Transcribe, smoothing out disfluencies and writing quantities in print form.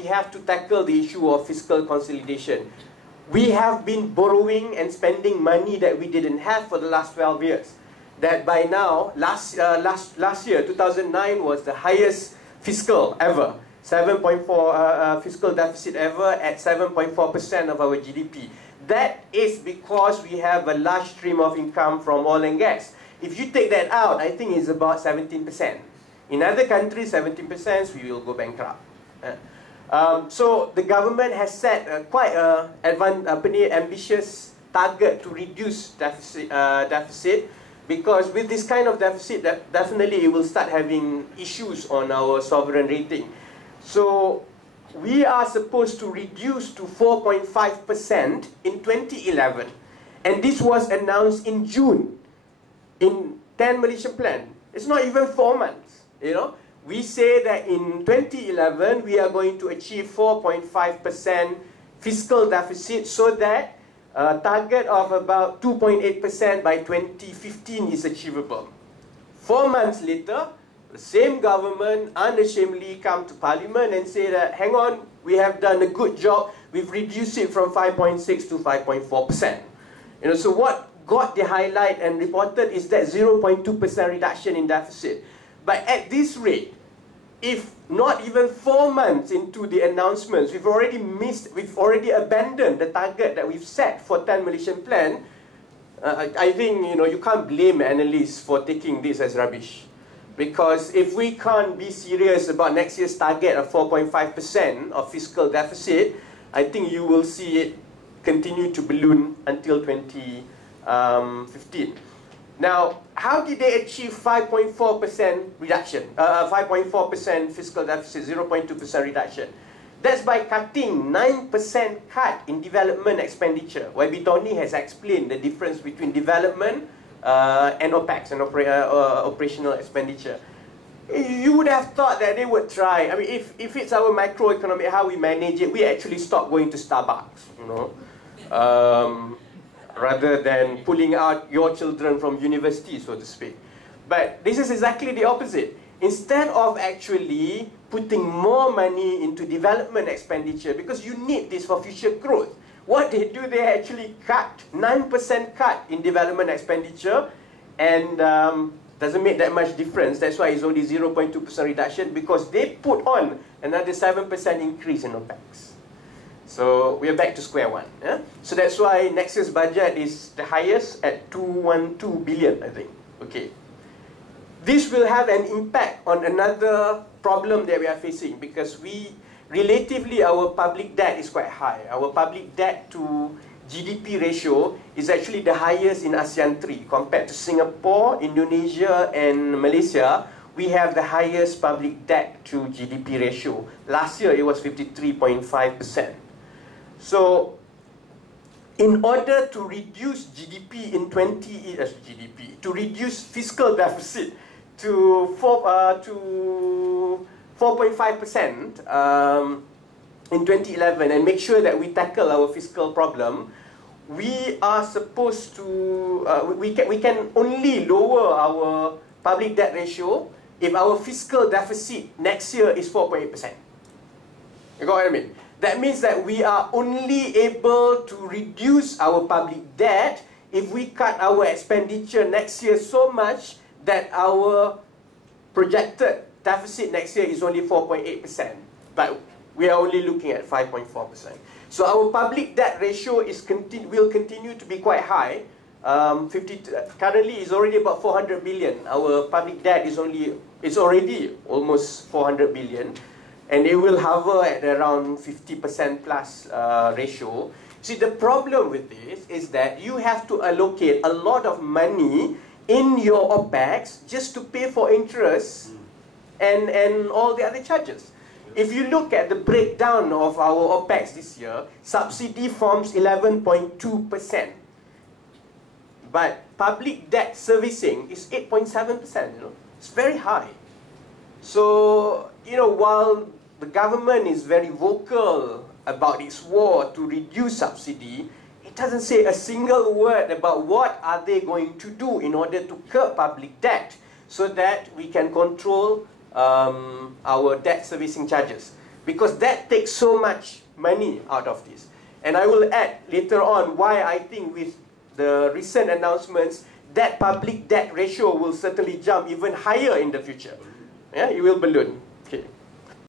we have to tackle the issue of fiscal consolidation. We have been borrowing and spending money that we didn't have for the last 12 years. That by now, last year, 2009, was the highest fiscal ever. 7.4 fiscal deficit ever at 7.4% of our GDP. That is because we have a large stream of income from oil and gas. If you take that out, I think it's about 17%. In other countries, 17%, we will go bankrupt. So the government has set quite an ambitious target to reduce deficit, because with this kind of deficit, definitely it will start having issues on our sovereign rating. So we are supposed to reduce to 4.5% in 2011. And this was announced in June in 10 Malaysian Plan. It's not even 4 months, you know. We say that in 2011, we are going to achieve 4.5% fiscal deficit, so that a target of about 2.8% by 2015 is achievable. 4 months later, the same government unashamedly come to Parliament and say that, hang on, we have done a good job, we've reduced it from 5.6 to 5.4%. You know, so what got the highlight and reported is that 0.2% reduction in deficit. But at this rate, if not even 4 months into the announcements, we've already abandoned the target that we've set for 10 Malaysian Plan, I think, you know, you can't blame analysts for taking this as rubbish. Because if we can't be serious about next year's target of 4.5% of fiscal deficit, I think you will see it continue to balloon until 2015. Now, how did they achieve 5.4% reduction, 5.4% fiscal deficit, 0.2% reduction? That's by cutting 9% cut in development expenditure. YB Tony has explained the difference between development and OPEX, and operational expenditure. You would have thought that they would try. I mean, if it's our microeconomic, how we manage it, we actually stop going to Starbucks, you know. Rather than pulling out your children from university, so to speak. But this is exactly the opposite. Instead of actually putting more money into development expenditure, because you need this for future growth, what they do, they actually cut 9% cut in development expenditure, and doesn't make that much difference. That's why it's only 0.2% reduction, because they put on another 7% increase in OPEX. So we are back to square one. Yeah? So that's why next year's budget is the highest at 212 billion, I think. Okay. This will have an impact on another problem that we are facing, because relatively our public debt is quite high. Our public debt to GDP ratio is actually the highest in ASEAN 3. Compared to Singapore, Indonesia and Malaysia, we have the highest public debt to GDP ratio. Last year it was 53.5%. So, in order to reduce GDP in to reduce fiscal deficit to 4.5% in 2011, and make sure that we tackle our fiscal problem, we are supposed to we can only lower our public debt ratio if our fiscal deficit next year is 4.8%. You got what I mean? That means that we are only able to reduce our public debt if we cut our expenditure next year so much that our projected deficit next year is only 4.8%. But we are only looking at 5.4%. So our public debt ratio will continue to be quite high. Currently is already about 400 billion. Our public debt is already almost 400 billion. And it will hover at around 50% plus ratio. See, the problem with this is that you have to allocate a lot of money in your OPEX just to pay for interest and all the other charges. If you look at the breakdown of our OPEX this year, subsidy forms 11.2%. But public debt servicing is 8.7%, you know. It's very high. So, you know, while the government is very vocal about its war to reduce subsidy, it doesn't say a single word about what are they going to do in order to curb public debt so that we can control our debt servicing charges. because that takes so much money out of this. And I will add later on why I think with the recent announcements, that public debt ratio will certainly jump even higher in the future. Yeah, it will balloon.